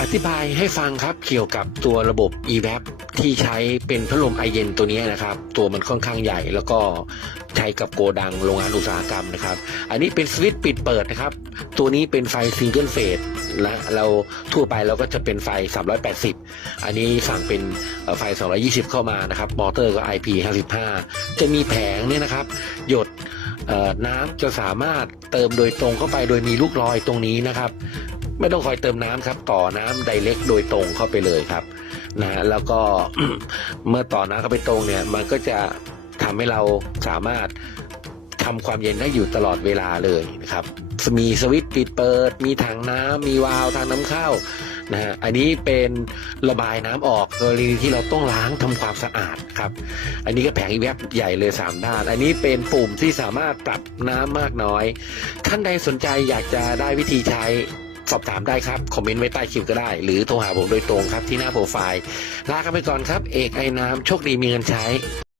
อธิบายให้ฟังครับเกี่ยวกับตัวระบบ e-wrap ที่ใช้เป็นพัดลมไอเย็นตัวนี้นะครับ ตัวมันค่อนข้างใหญ่แล้วก็ใช้กับโกดังโรงงานอุตสาหกรรมนะครับ อันนี้เป็นสวิตช์ปิดเปิดนะครับ ตัวนี้เป็นไฟซิงเกิลเฟสนะเราทั่วไปเราก็จะเป็นไฟ 380 อันนี้สั่งเป็นเอ่อไฟ 220 เข้ามานะครับ มอเตอร์ก็ IP 55 จะมีแผงเนี่ยนะครับ หยดน้ำจะสามารถเติมโดยตรงเข้าไปโดยมีลูกลอยตรงนี้นะครับ ไม่ต้องคอยเติมน้ำครับ ต่อน้ำไดเ c กโดยตรงเข้าไปเลยครับนะฮะแล้วก็เมื่อต่อน้ำเข้าไปตรงเนี่ยมันก็จะทำให้เราสามารถทำความเย็นได้อยู่ตลอดเวลาเลยนะครับ มีสวิตช์ปิดเปิด มีถังน้ำมีวาล์วทางน้ำเข้านะฮะอันนี้เป็นระบายน้ำออกกรณีที่เราต้องล้างทำความสะอาดครับ อันนี้ก็แผงอีแวบใหญ่เลย 3 ด้าน อันนี้เป็นปุ่มที่สามารถปรับน้ำมากน้อย ท่านใดสนใจอยากจะได้วิธีใช้ สอบถามได้ครับ คอมเมนต์ไว้ใต้คลิปก็ได้ หรือโทรหาผมโดยตรงครับที่หน้าโปรไฟล์ ลากันไปก่อนครับ เอกไอ้น้ำโชคดีมีเงินใช้